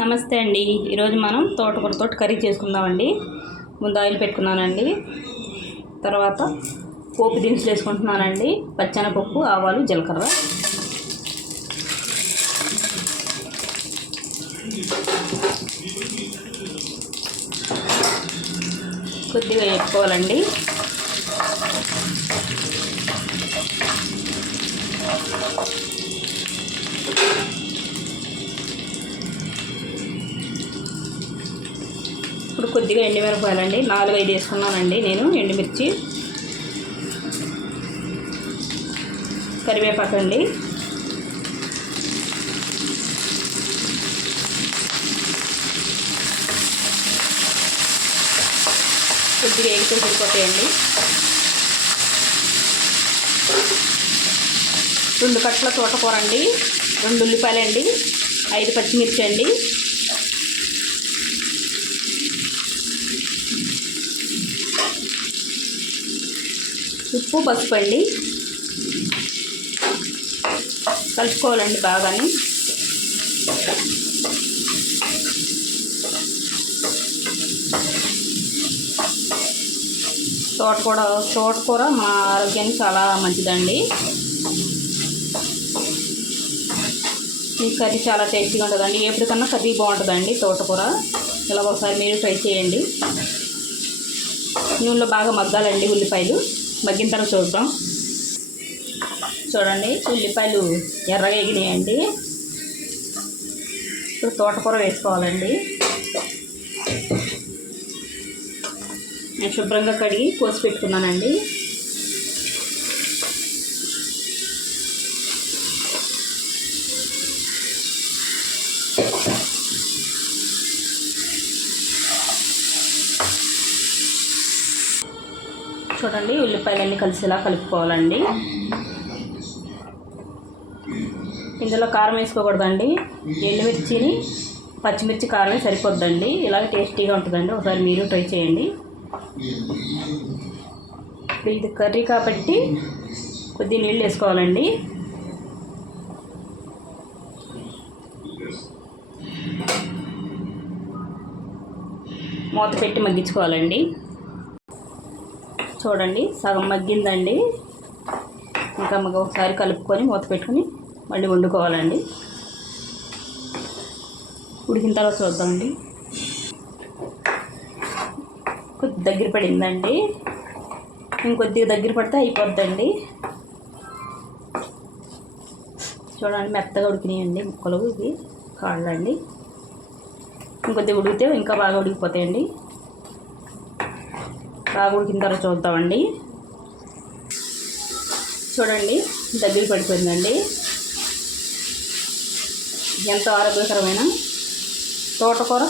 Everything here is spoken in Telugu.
నమస్తే అండి. ఈరోజు మనం తోటకూరతో కర్రీ చేసుకుందామండి. ముందు ఆయిల్ పెట్టుకున్నానండి. తర్వాత పోపు దినుసులు వేసుకుంటున్నానండి. పచ్చెనపప్పు, ఆవాలు, జీలకర్ర. కొద్దిగా వేసుకోవాలండి. ఇప్పుడు కొద్దిగా ఎండుమిరపకాయలండి 4-5 వేసుకున్నానండి నేను. ఎండుమిర్చి, కరివేపాకండి, కొద్దిగా వేగితే సరిపోతాయండి. 2 కట్టల తోటకూర అండి, 2 ఉల్లిపాయలండి, 5 పచ్చిమిర్చి అండి, ఉప్పు, పసుపు అండి. కలుపుకోవాలండి బాగాని. తోటకూర మా ఆరోగ్యానికి చాలా మంచిదండి. ఈ కర్రీ చాలా టేస్టీగా ఉంటుందండి. ఎప్పటికన్నా కర్రీ బాగుంటుందండి తోటకూర. ఇలా ఒకసారి మీరు ట్రై చేయండి. నూనెలో బాగా మగ్గాలండి ఉల్లిపాయలు. మగ్గిన తర్వాత చూద్దాం. చూడండి, ఉల్లిపాయలు ఎర్రగా ఎగినాయండి. ఇప్పుడు తోటకూర వేసుకోవాలండి. నేను శుభ్రంగా కడిగి కోసి పెట్టుకున్నానండి. చూడండి, ఉల్లిపాయలన్నీ కలిసేలా కలుపుకోవాలండి. ఇందులో కారం వేసుకోకూడదండి. ఎండుమిర్చిని, పచ్చిమిర్చి కారమే సరిపోద్దండి. ఇలాగే టేస్టీగా ఉంటుందండి. ఒకసారి మీరు ట్రై చేయండి. ఇది కర్రీ కాబట్టి కొద్దిగా నీళ్ళు వేసుకోవాలండి. మూత పెట్టి మగ్గించుకోవాలండి. చూడండి, సగం మగ్గిందండి. ఇంకా ఒకసారి కలుపుకొని మూత పెట్టుకొని మళ్ళీ వండుకోవాలండి. ఉడికిన తర్వాత చూద్దామండి. కొద్ది దగ్గర పడిందండి. ఇంకొద్దిగా దగ్గర పడితే అయిపోద్దండి. చూడండి, మెత్తగా ఉడికినాయండి ముక్కలు. ఇవి కాళ్ళండి. ఇంకొద్దిగా ఉడికితే ఇంకా బాగా ఉడికిపోతాయండి. బాగా ఉడికిన తర్వాత చూద్దామండి. చూడండి, దగ్గర పడిపోయిందండి. ఎంతో ఆరోగ్యకరమైన తోటకూర